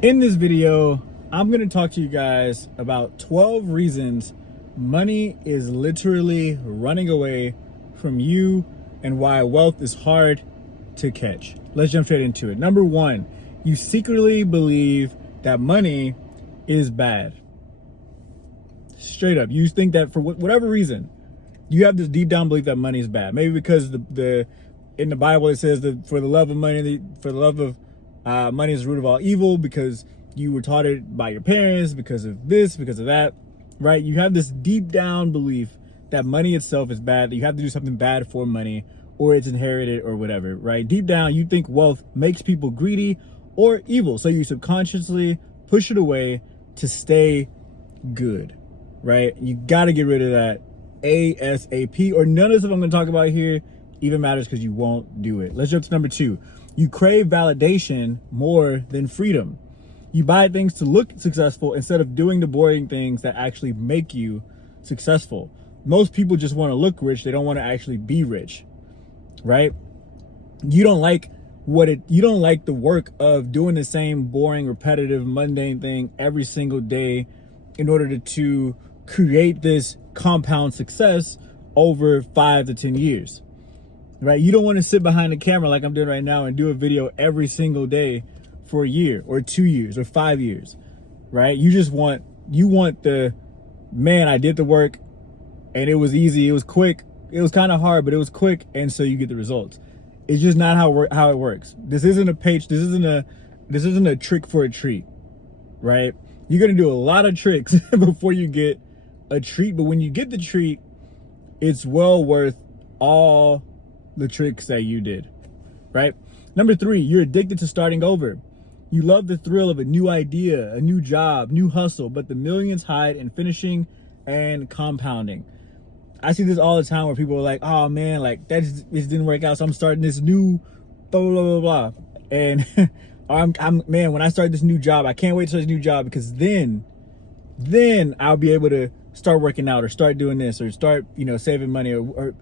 In this video, I'm going to talk to you guys about 12 reasons money is literally running away from you and why wealth is hard to catch. Let's jump straight into it. Number one, you secretly believe that money is bad. Straight up, you think that for whatever reason, you have this deep down belief that money is bad. Maybe because the in the Bible it says that for the love of money, money is the root of all evil, because you were taught it by your parents, because of this, because of that, right? You have this deep down belief that money itself is bad, that you have to do something bad for money, or it's inherited or whatever, right? Deep down, you think wealth makes people greedy or evil. So you subconsciously push it away to stay good, right? You got to get rid of that ASAP, or none of the stuff I'm going to talk about here even matters, because you won't do it. Let's jump to number two. You crave validation more than freedom. You buy things to look successful instead of doing the boring things that actually make you successful. Most people just want to look rich. They don't want to actually be rich, right? You don't like the work of doing the same boring, repetitive, mundane thing every single day in order to create this compound success over 5 to 10 years. Right? You don't want to sit behind the camera like I'm doing right now and do a video every single day for a year or 2 years or 5 years, right? You want the, man, I did the work and it was easy. It was quick. It was kind of hard, but it was quick. And so you get the results. It's just not how it works. This isn't a trick for a treat, right? You're going to do a lot of tricks before you get a treat. But when you get the treat, it's well worth all the tricks that you did, right? Number three, you're addicted to starting over. You love the thrill of a new idea, a new job, new hustle, but the millions hide in finishing and compounding. I see this all the time where people are like, oh man, like this didn't work out, so I'm starting this new blah, blah, blah, blah. And man, when I start this new job, I can't wait to start this new job, because then I'll be able to start working out or start doing this or start, saving money, or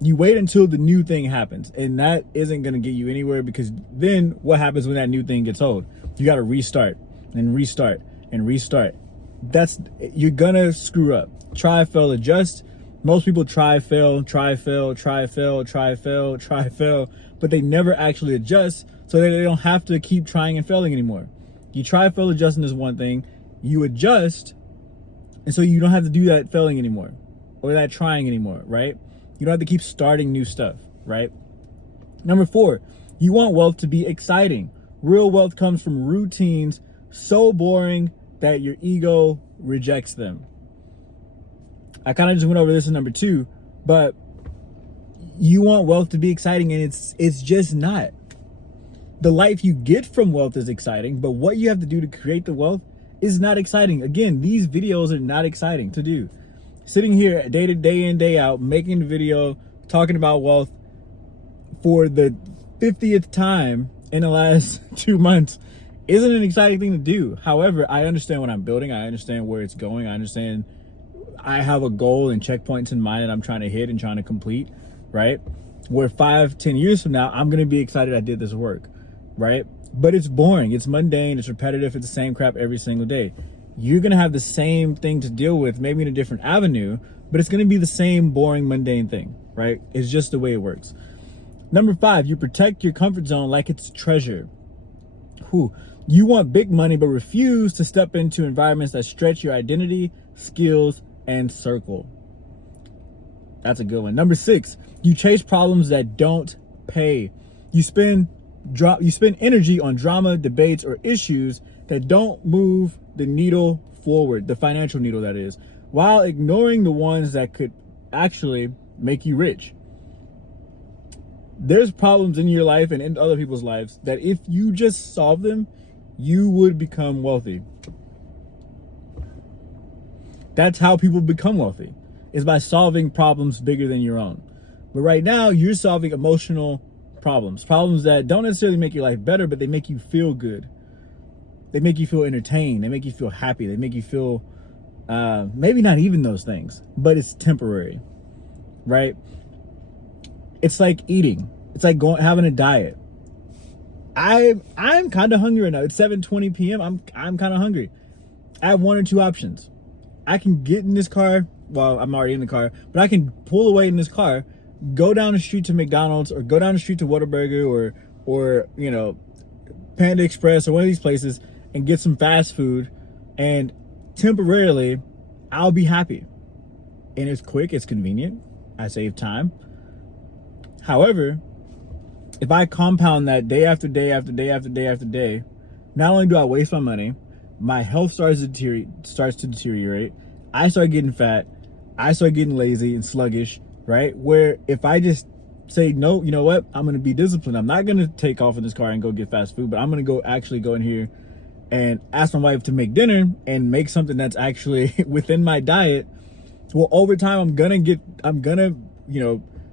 you wait until the new thing happens, and that isn't going to get you anywhere, because then what happens when that new thing gets old? You got to restart and restart and restart. You're going to screw up. Try, fail, adjust. Most people try, fail, try, fail, try, fail, try, fail, try, fail, but they never actually adjust, so that they don't have to keep trying and failing anymore. You try, fail, adjusting is one thing. You adjust, and so you don't have to do that failing anymore or that trying anymore, right? You don't have to keep starting new stuff, right? Number four, you want wealth to be exciting. Real wealth comes from routines so boring that your ego rejects them. I kind of just went over this in number two, but you want wealth to be exciting, and it's just not. The life you get from wealth is exciting, but what you have to do to create the wealth is not exciting. Again, these videos are not exciting to do. Sitting here day in, day out, making a video, talking about wealth for the 50th time in the last 2 months isn't an exciting thing to do. However, I understand what I'm building. I understand where it's going. I understand I have a goal and checkpoints in mind that I'm trying to hit and trying to complete, right? Where 5-10 years from now, I'm going to be excited I did this work, right? But it's boring. It's mundane. It's repetitive. It's the same crap every single day. You're going to have the same thing to deal with, maybe in a different avenue, but it's going to be the same boring, mundane thing, right? It's just the way it works. Number five, you protect your comfort zone like it's treasure. You want big money, but refuse to step into environments that stretch your identity, skills, and circle. That's a good one. Number six, you chase problems that don't pay. You spend energy on drama, debates, or issues that don't move the needle forward, the financial needle that is, while ignoring the ones that could actually make you rich. There's problems in your life and in other people's lives that if you just solve them, you would become wealthy. That's how people become wealthy, is by solving problems bigger than your own. But right now, you're solving emotional problems that don't necessarily make your life better, but they make you feel good. They make you feel entertained. They make you feel happy. They make you feel, maybe not even those things, but it's temporary, right? It's like eating. It's like having a diet. I'm kind of hungry right now. It's 7:20 p.m. I'm kind of hungry. I have one or two options. I can get in this car. Well, I'm already in the car, but I can pull away in this car, go down the street to McDonald's, or go down the street to Whataburger, or Panda Express, or one of these places, and get some fast food, and temporarily I'll be happy. And it's quick, it's convenient, I save time. However, if I compound that day after day after day after day after day, not only do I waste my money, my health starts to deteriorate. I start getting fat. I start getting lazy and sluggish, right? Where if I just say, no, you know what? I'm going to be disciplined. I'm not going to take off in this car and go get fast food, but I'm going to actually go in here and ask my wife to make dinner and make something that's actually within my diet. Well, over time, I'm going to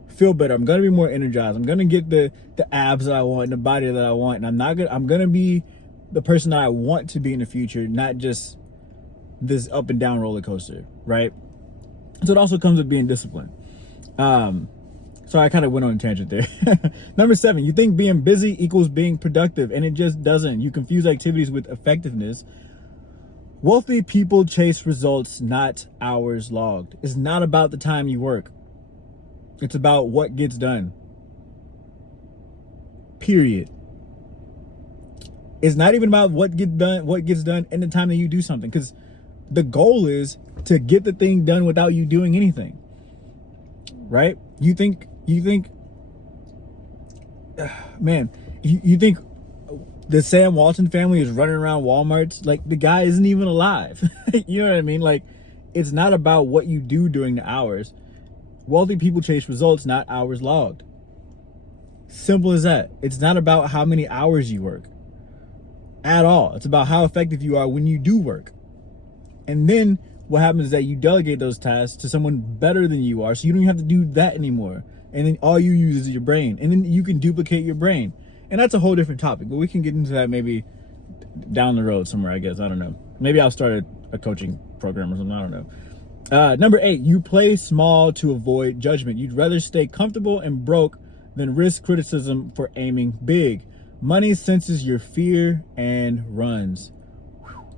feel better. I'm going to be more energized. I'm going to get the abs that I want and the body that I want. And I'm going to be the person that I want to be in the future, not just this up and down roller coaster, right? So it also comes with being disciplined. So I kind of went on a tangent there. Number 7, you think being busy equals being productive, and it just doesn't. You confuse activities with effectiveness. Wealthy people chase results, not hours logged. It's not about the time you work. It's about what gets done. Period. It's not even about what gets done in the time that you do something, because the goal is to get the thing done without you doing anything. Right? You think man, you think the Sam Walton family is running around Walmarts? Like, the guy isn't even alive. You know what I mean? Like, it's not about what you do during the hours. Wealthy people chase results, not hours logged. Simple as that. It's not about how many hours you work at all. It's about how effective you are when you do work. And then what happens is that you delegate those tasks to someone better than you are, so you don't have to do that anymore. And then all you use is your brain. And then you can duplicate your brain. And that's a whole different topic, but we can get into that maybe down the road somewhere, I guess. I don't know. Maybe I'll start a coaching program or something. I don't know. Number 8, you play small to avoid judgment. You'd rather stay comfortable and broke than risk criticism for aiming big. Money senses your fear and runs.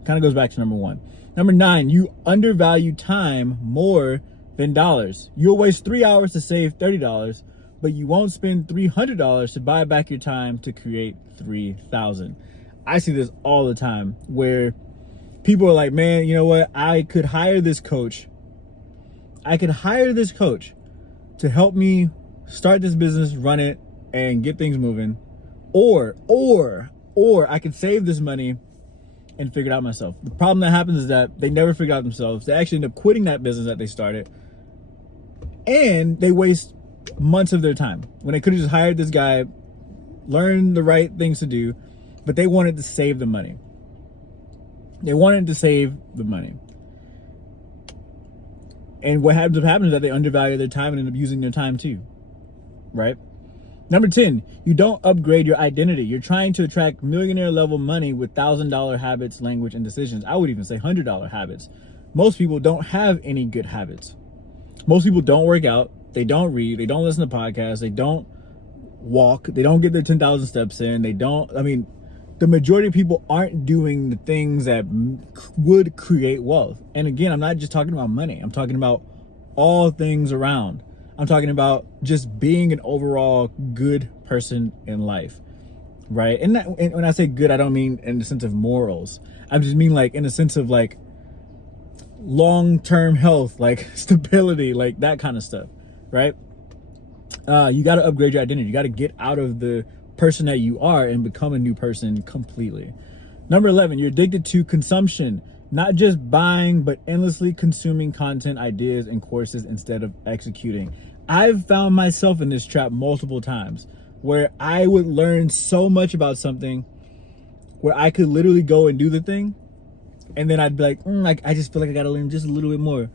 Kind of goes back to number 1. Number 9, you undervalue time more than dollars. You'll waste 3 hours to save $30, but you won't spend $300 to buy back your time to create 3,000. I see this all the time where people are like, man, you know what? I could hire this coach. To help me start this business, run it, and get things moving. Or I could save this money and figure it out myself. The problem that happens is that they never figure it out themselves. They actually end up quitting that business that they started, and they waste months of their time when they could have just hired this guy, learned the right things to do, but they wanted to save the money. And what happens is that they undervalue their time and end up using their time too, right? Number 10, you don't upgrade your identity. You're trying to attract millionaire level money with $1,000 habits, language, and decisions. I would even say $100 habits. Most people don't have any good habits. Most people don't work out. They don't read. They don't listen to podcasts. They don't walk. They don't get their 10,000 steps in. The majority of people aren't doing the things that would create wealth. And again, I'm not just talking about money. I'm talking about all things around. I'm talking about just being an overall good person in life, right? And when I say good, I don't mean in the sense of morals. I just mean like in the sense of like long-term health, like stability, like that kind of stuff, right? You got to upgrade your identity. You got to get out of the person that you are and become a new person completely. Number 11, you're addicted to consumption. Not just buying, but endlessly consuming content, ideas, and courses instead of executing. I've found myself in this trap multiple times where I would learn so much about something where I could literally go and do the thing, and then I'd be like, I just feel like I gotta learn just a little bit more.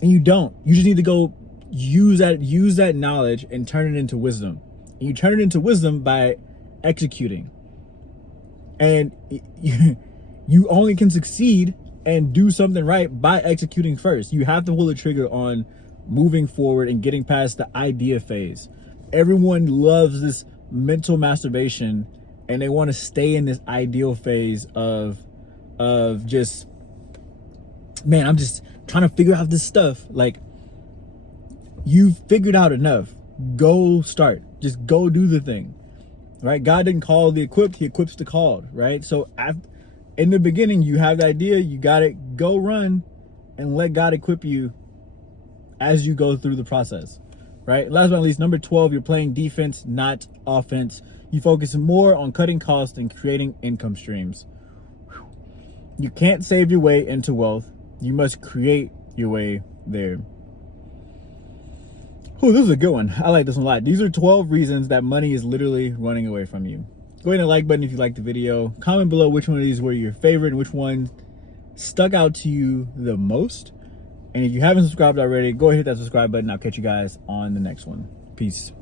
And you don't. You just need to go use that knowledge and turn it into wisdom. And you turn it into wisdom by executing. And you only can succeed and do something right by executing first. You have to pull the trigger on moving forward and getting past the idea phase. Everyone loves this mental masturbation and they want to stay in this ideal phase of just, man, I'm just trying to figure out this stuff. Like, you've figured out enough. Go start. Just go do the thing, right? God didn't call the equipped, he equips the called, right? So in the beginning, you have the idea, you got it, go run and let God equip you as you go through the process, right? Last but not least, number 12, you're playing defense, not offense. You focus more on cutting costs and creating income streams. You can't save your way into wealth. You must create your way there. Oh, this is a good one. I like this one a lot. These are 12 reasons that money is literally running away from you. Go ahead and like button if you liked the video. Comment below which one of these were your favorite and which one stuck out to you the most. And if you haven't subscribed already, go ahead and hit that subscribe button. I'll catch you guys on the next one. Peace.